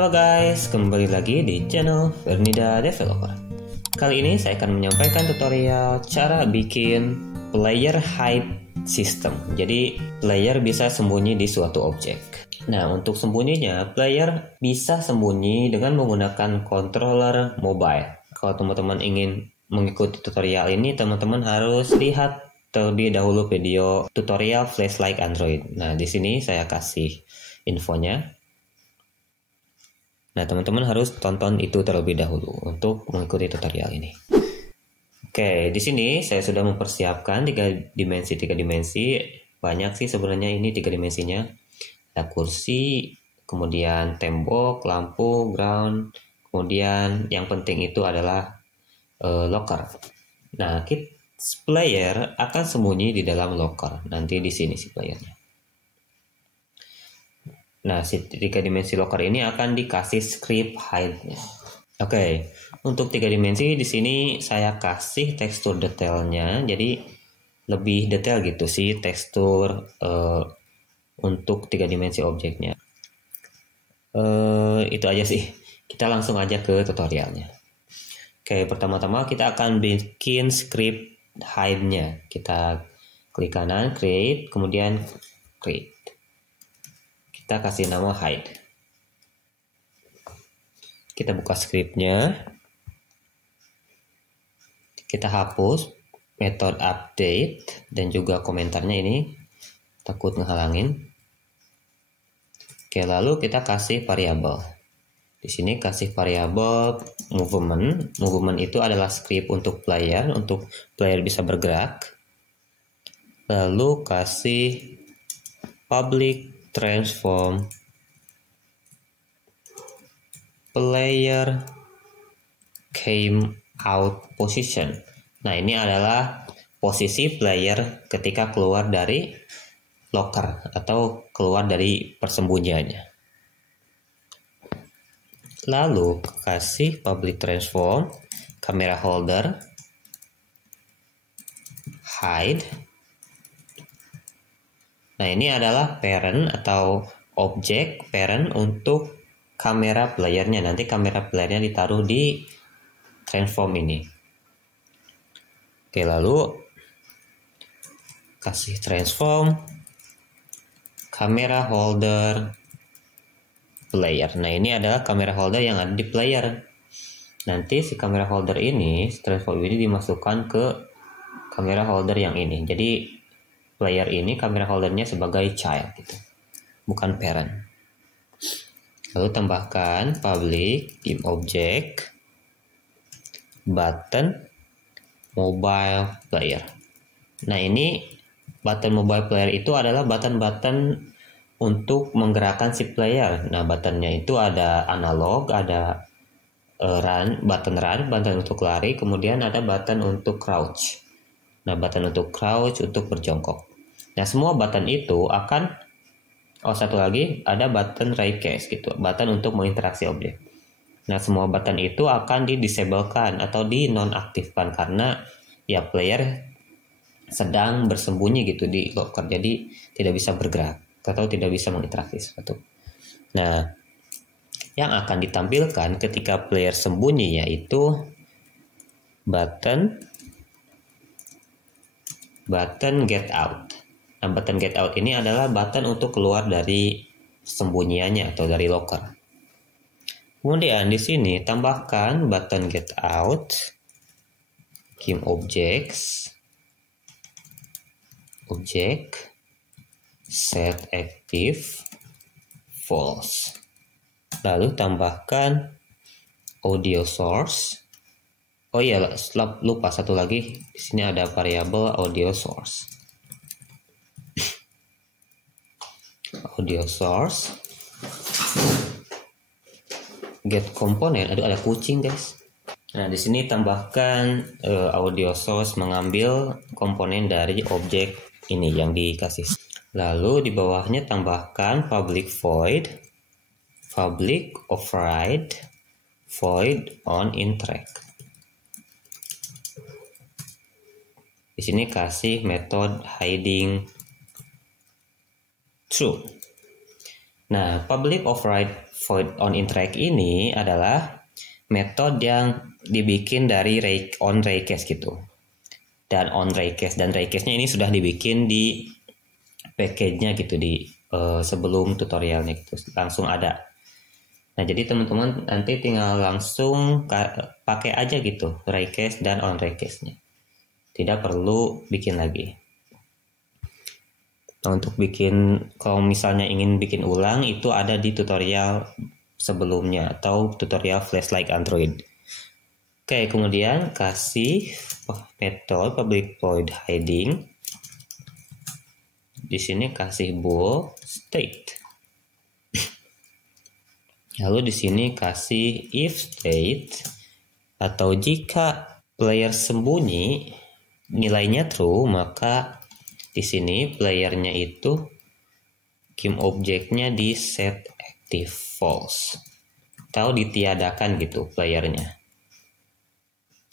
Halo guys, kembali lagi di channel Fernida Developer. Kali ini saya akan menyampaikan tutorial cara bikin player hide system. Jadi player bisa sembunyi di suatu objek. Nah, untuk sembunyinya, player bisa sembunyi dengan menggunakan controller mobile. Kalau teman-teman ingin mengikuti tutorial ini, teman-teman harus lihat terlebih dahulu video tutorial flashlight Android. Nah, di sini saya kasih infonya. Nah, teman-teman harus tonton itu terlebih dahulu untuk mengikuti tutorial ini. Oke, di sini saya sudah mempersiapkan tiga dimensi. Banyak sih sebenarnya ini 3 dimensinya. Ada kursi, kemudian tembok, lampu, ground, kemudian yang penting itu adalah locker. Nah, player akan sembunyi di dalam locker. Nanti di sini si playernya. Nah, si 3 dimensi locker ini akan dikasih script hide-nya. Oke, untuk 3 dimensi di sini saya kasih tekstur detailnya, jadi lebih detail gitu sih tekstur untuk 3 dimensi objeknya. Itu aja sih. Kita langsung aja ke tutorialnya. Oke, pertama-tama kita akan bikin script hide-nya. Kita klik kanan, create, kemudian create. Kita kasih nama hide. Kita buka scriptnya. Kita hapus method update dan juga komentarnya ini, takut ngehalangin. Oke, lalu kita kasih variabel. Di sini kasih variabel movement. Movement itu adalah script untuk player bisa bergerak. Lalu kasih public transform player came out position. Nah, ini adalah posisi player ketika keluar dari locker atau keluar dari persembunyiannya. Lalu kasih public transform camera holder hide. Nah, ini adalah parent atau objek parent untuk kamera playernya. Nanti kamera playernya ditaruh di transform ini. Oke, lalu kasih transform kamera holder player. Nah, ini adalah kamera holder yang ada di player. Nanti si kamera holder ini, transform ini dimasukkan ke kamera holder yang ini. Jadi player ini kamera holdernya sebagai child gitu, bukan parent. Lalu tambahkan public game object button mobile player. Nah, ini button mobile player itu adalah button-button untuk menggerakkan si player. Nah, buttonnya itu ada analog, ada run, button untuk lari, kemudian ada button untuk crouch. Nah, button untuk crouch untuk berjongkok. Nah, semua button itu akan satu lagi ada button ray case gitu, button untuk menginteraksi objek. Nah, semua button itu akan didisablekan atau dinonaktifkan karena ya player sedang bersembunyi gitu di locker, jadi tidak bisa bergerak atau tidak bisa menginteraksi sesuatu. Nah, yang akan ditampilkan ketika player sembunyi yaitu button get out. Nah, button get out ini adalah button untuk keluar dari sembunyiannya atau dari locker. Kemudian di sini tambahkan button get out game object set active false. Lalu tambahkan audio source. Oh iya, lupa satu lagi. Di sini ada variabel audio source. Audio source get komponen. Aduh, ada kucing guys. Nah, di sini tambahkan audio source mengambil komponen dari objek ini yang dikasih. Lalu di bawahnya tambahkan public void override void on in track. Di sini kasih method hiding true. Nah, public override void on interact ini adalah metode yang dibikin dari on raycase gitu. Dan on raycase dan raycase-nya ini sudah dibikin di package-nya gitu di sebelum tutorialnya gitu. Langsung ada. Nah, jadi teman-teman nanti tinggal langsung pakai aja gitu raycase dan on raycase-nya. Tidak perlu bikin lagi. Nah, untuk kalau misalnya ingin bikin ulang, itu ada di tutorial sebelumnya atau tutorial Flashlight Android. Oke, kemudian kasih metode public void hiding. Di sini kasih bool state. Lalu di sini kasih if state, atau jika player sembunyi nilainya true, maka di sini playernya itu game objeknya di set active false atau ditiadakan gitu playernya.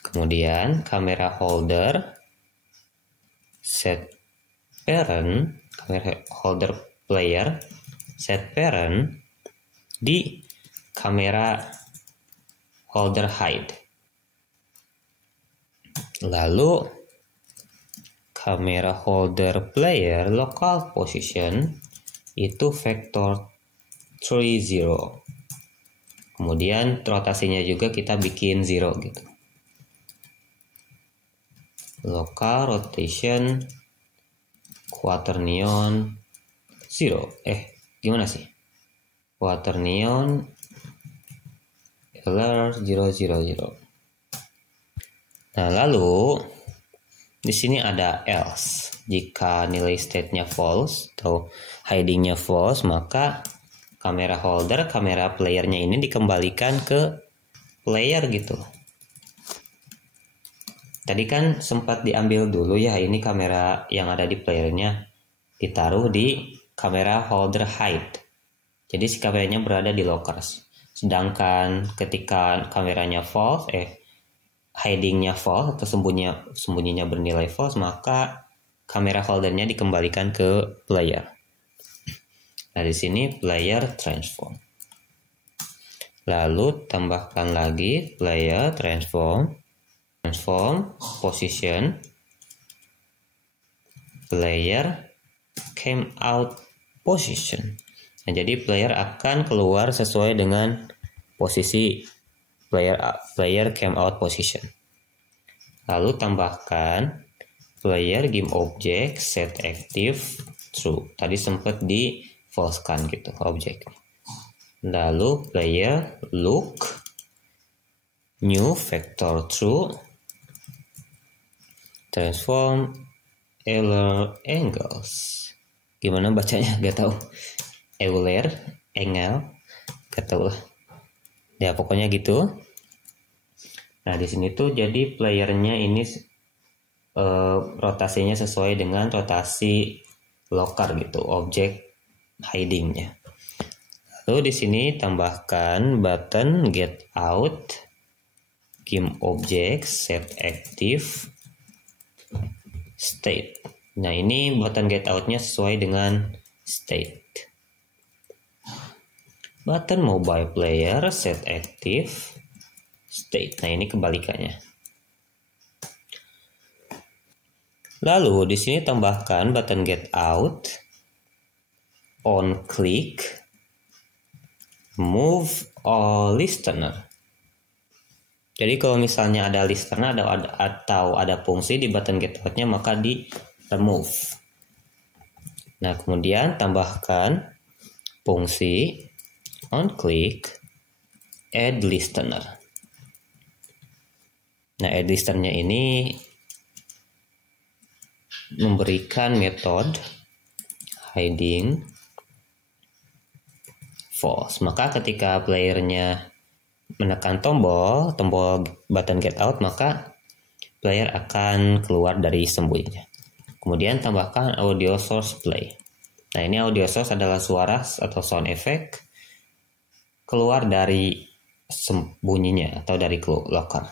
Kemudian kamera holder set parent, kamera holder player set parent di kamera holder hide. Lalu kamera holder player local position itu vector 30. Kemudian rotasinya juga kita bikin 0 gitu. Local rotation quaternion 0. Gimana sih? Quaternion error 000. Nah, lalu di sini ada else. Jika nilai state-nya false atau hiding-nya false, maka kamera holder, kamera player-nya ini dikembalikan ke player gitu. Tadi kan sempat diambil dulu ya, ini kamera yang ada di player-nya ditaruh di kamera holder hide. Jadi si kameranya berada di lockers. Sedangkan ketika kameranya false, hidingnya false atau sembunyinya bernilai false, maka kamera holdernya dikembalikan ke player. Nah, di sini player transform. Lalu tambahkan lagi player transform position player came out position. Nah, jadi player akan keluar sesuai dengan posisi player came out position. Lalu tambahkan player game object set active true. Tadi sempat di false kan gitu objek. Lalu player look new vector true transform Euler angles. Gimana bacanya? Gak tahu. Euler angle, gak tahu lah. Ya pokoknya gitu. Nah, di sini tuh jadi playernya ini rotasinya sesuai dengan rotasi locker gitu, objek hidingnya. Lalu di sini tambahkan button get out game object set active state. Nah, ini button get out-nya sesuai dengan state. Button mobile player set active state. Nah, ini kebalikannya. Lalu di sini tambahkan button get out on click move all listener. Jadi kalau misalnya ada listener atau ada fungsi di button get out-nya, maka di remove. Nah, kemudian tambahkan fungsi on click add listener. Nah, add listener-nya ini memberikan metode hiding false. Maka ketika playernya menekan tombol button get out, maka player akan keluar dari sembunyinya. Kemudian tambahkan audio source play. Nah, ini audio source adalah suara atau sound effect keluar dari sembunyinya atau dari locker.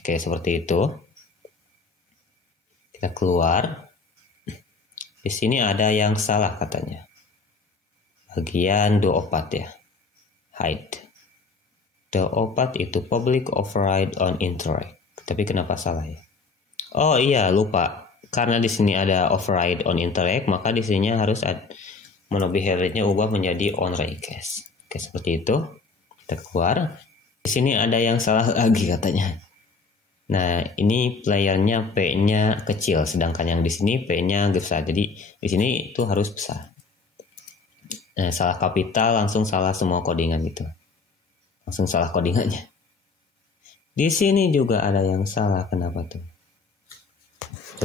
Oke, seperti itu. Kita keluar. Di sini ada yang salah katanya. bagian do-opat ya, hide. Do-opat itu public override on interact. Tapi kenapa salah ya? Oh iya, lupa. Karena di sini ada override on interact, maka di sini harus mono behavior-nya ubah menjadi on request. Oke, seperti itu. Kita keluar. Di sini ada yang salah lagi katanya. Nah, ini playernya P-nya kecil, sedangkan yang di sini P-nya besar. Jadi di sini itu harus besar. Nah, salah kapital langsung salah semua codingan gitu. Langsung salah codingannya. Di sini juga ada yang salah, kenapa tuh?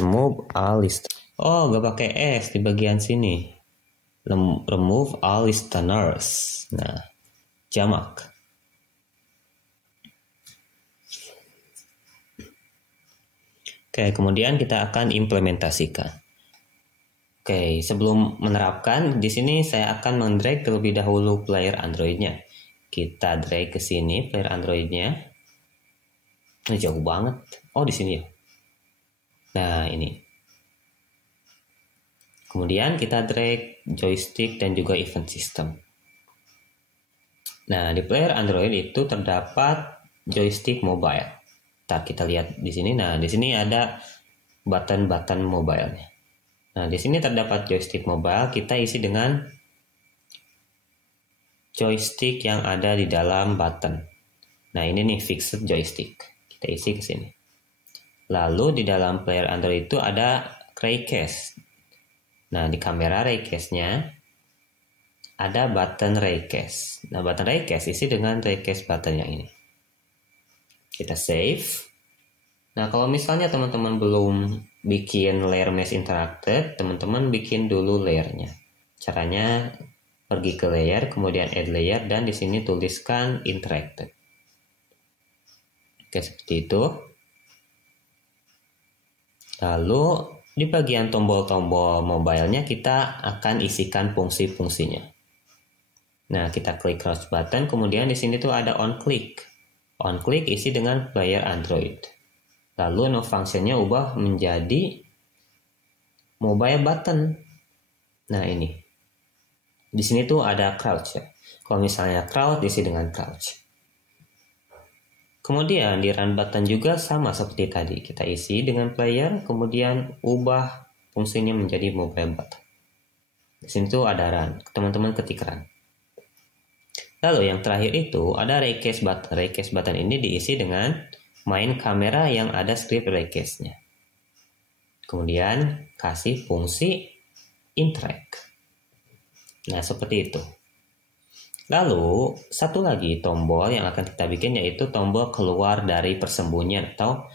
Remove all list. Oh, gak pakai S di bagian sini. Remove all listeners. Nah, jamak. Oke, kemudian kita akan implementasikan. Oke, sebelum menerapkan, di sini saya akan mendrag terlebih dahulu player Android-nya. Kita drag ke sini player Android-nya. Ini jauh banget. Oh, di sini ya. Nah, ini. Kemudian kita drag joystick dan juga event system. Nah, di player Android itu terdapat joystick mobile. Ntar kita lihat di sini. Nah, di sini ada button-button mobile-nya. Nah, di sini terdapat joystick mobile. Kita isi dengan joystick yang ada di dalam button. Nah, ini nih fixed joystick. Kita isi ke sini. Lalu di dalam player Android itu ada raycast. Nah, di kamera raycast-nya ada button raycast. Nah, button raycast isi dengan raycast button yang ini. Kita save. Nah, kalau misalnya teman-teman belum bikin layer mesh interacted, teman-teman bikin dulu layernya. Caranya pergi ke layer, kemudian add layer, dan di sini tuliskan interacted. Oke, seperti itu. Lalu di bagian tombol-tombol mobile-nya kita akan isikan fungsi-fungsinya. Nah, kita klik crouch button, kemudian di sini tuh ada on click. On click isi dengan player Android. Lalu no function-nya ubah menjadi mobile button. Nah, ini. Di sini tuh ada crouch ya. Kalau misalnya crouch isi dengan crouch. Kemudian di run button juga sama seperti tadi. Kita isi dengan player, kemudian ubah fungsinya menjadi mobile button. Di sini tuh ada run. Teman-teman ketik run. Lalu yang terakhir itu ada raycast button. Raycast button ini diisi dengan main kamera yang ada script raycast-nya. Kemudian kasih fungsi interact. Nah, seperti itu. Lalu satu lagi tombol yang akan kita bikin yaitu tombol keluar dari persembunyian atau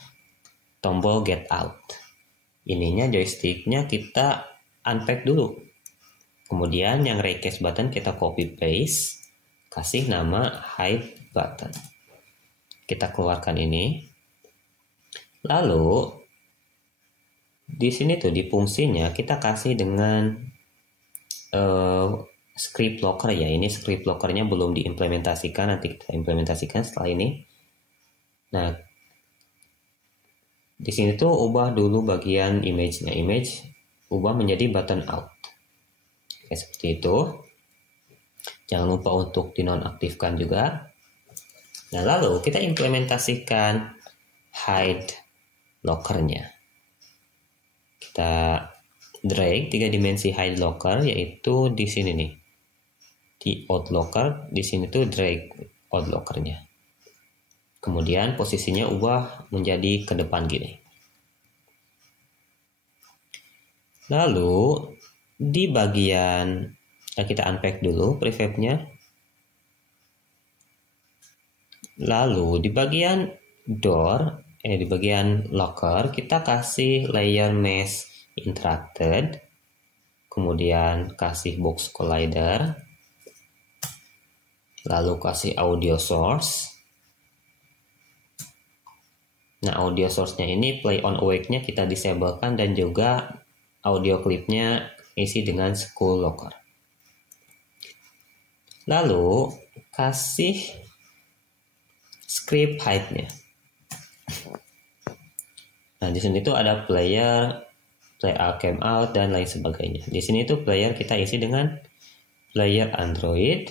tombol get out. Ininya joysticknya kita unpack dulu. Kemudian yang raycast button kita copy paste. Kasih nama hide button. Kita keluarkan ini. Lalu di sini tuh di fungsinya kita kasih dengan script locker ya. Ini script lockernya belum diimplementasikan. Nanti kita implementasikan setelah ini. Nah, di sini tuh ubah dulu bagian image-nya. Image ubah menjadi button out. Oke, seperti itu. Jangan lupa untuk dinonaktifkan juga. Nah, lalu kita implementasikan hide lockernya. Kita drag 3 dimensi hide locker, yaitu di sini nih. Di out locker, di sini tuh drag out lockernya. Kemudian posisinya ubah menjadi ke depan gini. Lalu di bagian kita unpack dulu prefabnya. Lalu di bagian door, di bagian locker kita kasih layer mesh interacted. Kemudian kasih box collider. Lalu kasih audio source. Nah, audio source-nya ini play on awake-nya kita disablekan dan juga audio clip-nya isi dengan school locker. Lalu kasih script hide-nya. Nah, di sini tuh ada player, play out, came out, dan lain sebagainya. Di sini tuh player kita isi dengan player Android.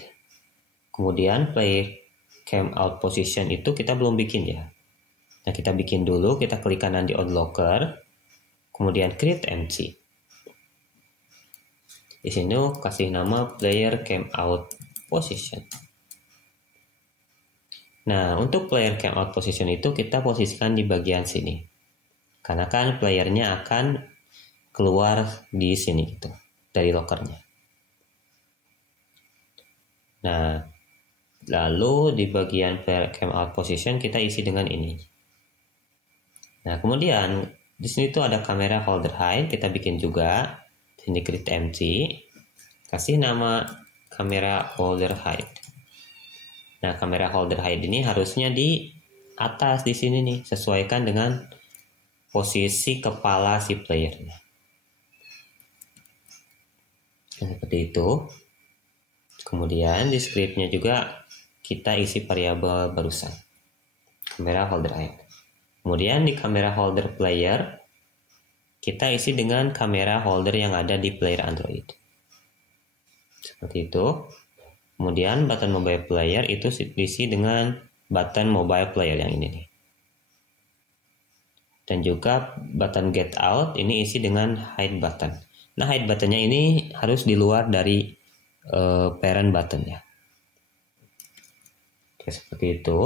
Kemudian play cam out position itu kita belum bikin ya. Nah, kita bikin dulu, kita klik kanan di OnLocker, kemudian create MC. Di sini kasih nama player cam out position. Nah, untuk player cam out position itu kita posisikan di bagian sini. Karena kan playernya akan keluar di sini gitu, dari lockernya. Nah, lalu di bagian player cam out position kita isi dengan ini. Nah, kemudian di sini tuh ada kamera holder height, kita bikin juga. Di sini create MC, kasih nama kamera holder height. Nah, kamera holder height ini harusnya di atas di sini nih, sesuaikan dengan posisi kepala si playernya. Seperti itu. Kemudian di scriptnya juga kita isi variabel barusan, kamera holder height. Kemudian di kamera holder player kita isi dengan kamera holder yang ada di player Android. Seperti itu. Kemudian button mobile player itu diisi dengan button mobile player yang ini nih. Dan juga button get out ini isi dengan hide button. Nah, hide buttonnya ini harus di luar dari parent button ya. Oke, seperti itu.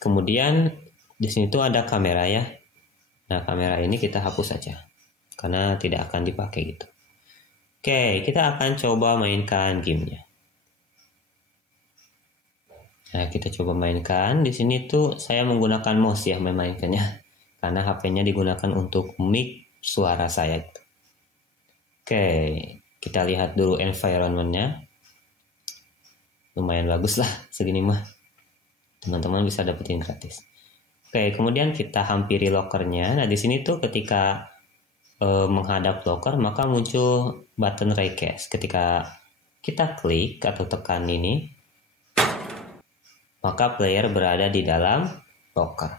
Kemudian di sini tuh ada kamera ya. Nah, kamera ini kita hapus saja karena tidak akan dipakai gitu. Oke, kita akan coba mainkan gamenya. Nah, kita coba mainkan. Di sini tuh saya menggunakan mouse ya memainkannya karena HP-nya digunakan untuk mic suara saya gitu. Oke, kita lihat dulu environment-nya. Lumayan bagus lah segini mah. Teman-teman bisa dapetin gratis. Oke, kemudian kita hampiri lockernya. Nah, di sini tuh ketika menghadap locker maka muncul button request. Ketika kita klik atau tekan ini, maka player berada di dalam locker,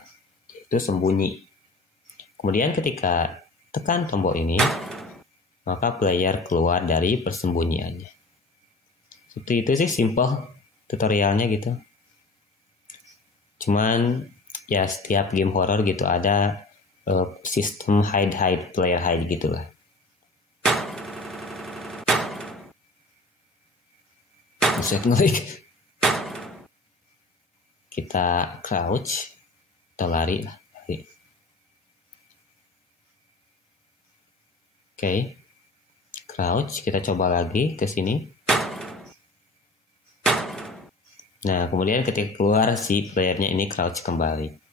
itu sembunyi. Kemudian ketika tekan tombol ini, maka player keluar dari persembunyiannya. Seperti itu sih, simple tutorialnya gitu. Cuman ya setiap game horror gitu ada sistem hide player hide gitulah. Set ngelik. Kita crouch atau lari lah. Oke. Crouch, kita coba lagi ke sini. Nah, kemudian ketika keluar si playernya ini crouch kembali.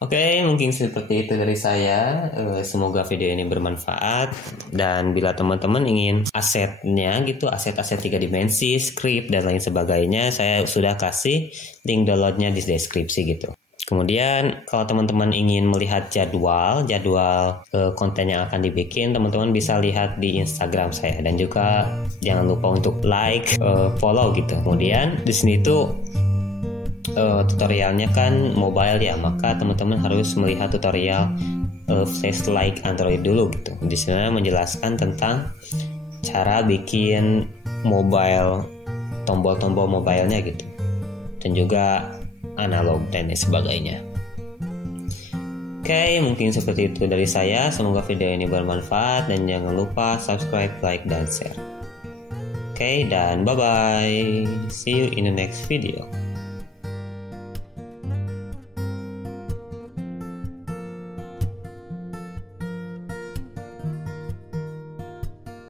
Oke, mungkin seperti itu dari saya. Semoga video ini bermanfaat. Dan bila teman-teman ingin asetnya gitu, aset-aset 3 dimensi, script, dan lain sebagainya, saya sudah kasih link downloadnya di deskripsi gitu. Kemudian kalau teman-teman ingin melihat jadwal konten yang akan dibikin, teman-teman bisa lihat di Instagram saya. Dan juga jangan lupa untuk like, follow gitu. Kemudian di sini tuh tutorialnya kan mobile ya, maka teman-teman harus melihat tutorial flashlight Android dulu gitu. Di sini menjelaskan tentang cara bikin mobile, tombol-tombol mobilenya gitu, dan juga analog dan lain sebagainya. Oke, mungkin seperti itu dari saya. Semoga video ini bermanfaat dan jangan lupa subscribe, like, dan share. Oke, dan bye bye. See you in the next video.